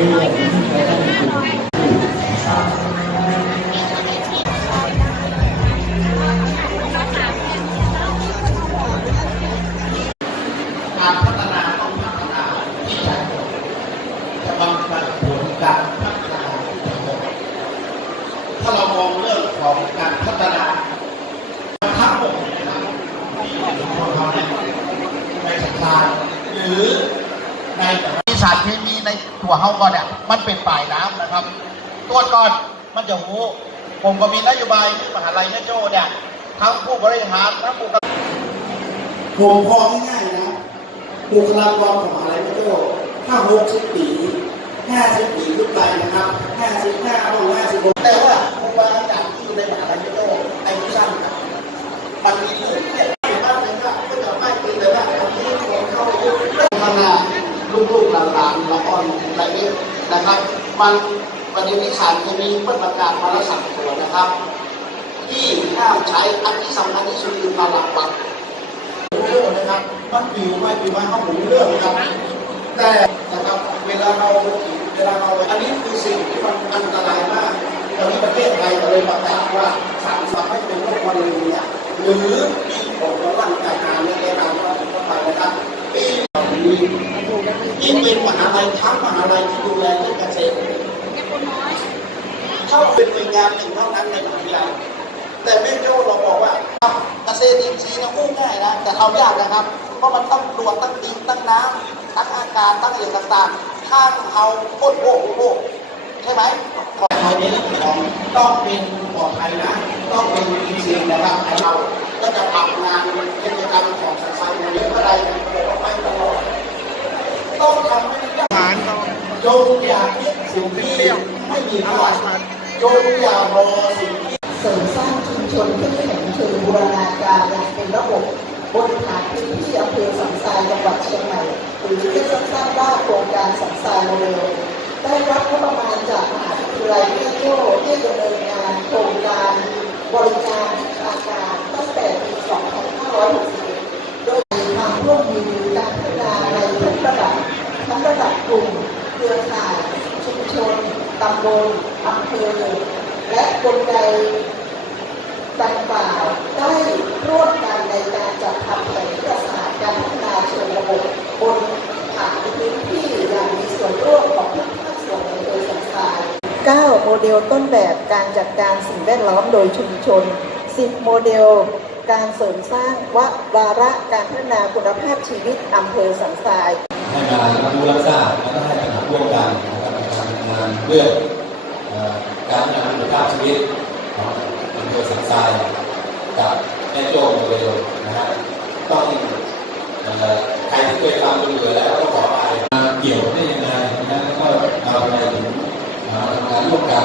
การพัฒนาต้องพัฒนาที่ใจจะบังคับผลการพัฒนาที่ใจถ้าเรามองเรื่องของการพัฒนาทั้งหมดนะครับที่อยู่ของเราเนี่ยในสังคารหรือในมีสารเคมีในตัวเฮาก่อนเนี่ยมันเป็นปลายน้ำนะครับตัวก่อนมันจะหูผมก็มีนโยบายที่มหาลัยแม่โจ้เนี่ยทั้งผู้บริหารทั้งผู้ผมพอง่ายๆนะบุคลากรของอะไรไม่รู้ถ้าหกสิบปีห้าสิบปีขึ้นไปนะครับห้าสิบห้าห้องห้าสิบหกแต่ว่าครูบาอาจารย์ที่อยู่ในมหาลัยไม่โจ้อายุสั้นครับมันมี หลานละอ่อนอะไรนี้นะครับ มันประเด็นที่ขาดจะมีเปิดประกาศมาละสามตัวนะครับ ที่ห้ามใช้อันที่สำคัญที่สุดคือมาหลักปักเรื่องนะครับมันปิวไม่ปิวไม่เข้าหมุนเรื่องนะครับ แต่นะครับเวลาเราเวลาเราอันนี้คือสิ่งที่มันอันตรายมากตอนนี้ประเทศไทยเราเลยประกาศว่าสามสามให้เป็นโรคมะเร็งเนี่ยหรือมีผลต่อร่างกายงานในแนะนำว่าถึงเข้าไปนะครับปีนี้ยิ่งเป็นมหาลัยทั้งมหาลัยที่ดูแลเรื่องเกษตรเท่าเป็นหน่วย งานหนึ่งเท่านั้นในมหาวิทยาลัยแต่แม่โจ้เราบอกว่าเกษตรอินทรีย์นะกู้ง่ายนะแต่ทำยากนะครับ เพราะมันต้องตรวจตั้งดินตั้งน้ำตั้งอาการตั้งอะไรต่างๆถ้าเอาโคตรโอ้โหใช่ไหมปลอดภัยในเรื่องของต้องเป็นปลอดภัยนะ ต้องเป็นอินทรีย์นะครับเราก็จะทำงานกิจกรรมของสังคมเยอะเมื่อไรเราก็ไปตลอดต้องทำให้ได้ฐานเราจงอย่าคิดสิ่งที่ไม่มีค่า จงอย่ารอสิ่งที่เสริมสร้างชุมชนที่แข็งเชิงบูรณาการอย่างเป็นระบบบนฐานพื้นที่อำเภอสันทรายจังหวัดเชียงใหม่หรือเรียกสั้นๆว่าโครงการสันทรายโมเดลได้รับงบประมาณจากมหาวิทยาลัยแม่โจ้ที่ดำเนินงานโครงการบริการวิชาการตั้งแต่ปี 2561 โดยมีความร่วมมือการพัฒนาในทุกระดับทั้งระดับกลุ่ม เครือข่าย ชุมชน ตำบลอำเภอและกลไกดังกล่าวได้ร่วมกันในการจัดทำแผนยุทธศาสตร์การพัฒนาเชิงระบบบนฐานพื้นที่อย่างมีส่วนร่วมของทุกภาคส่วนในโดยสังคาย9โมเดลต้นแบบการจัดการสิ่งแวดล้อมโดยชุมชน 10 โมเดลการเสริมสร้างววาระการพัฒนาคุณภาพชีวิตอำเภอสันทราย เรื่องการนำคุณภาพชีวิตของอำสันทรายกับแม่โจ้โมเดลนะฮะต้องใครที่เคยทำจนเหลือแล้วก็ขอไปเกี่ยวได้ยังไงนะก็เราไปถึงทำงานร่วมกัน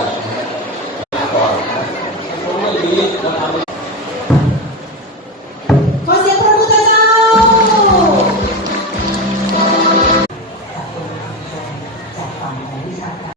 นะก่อนนะตรงนี้เราทำ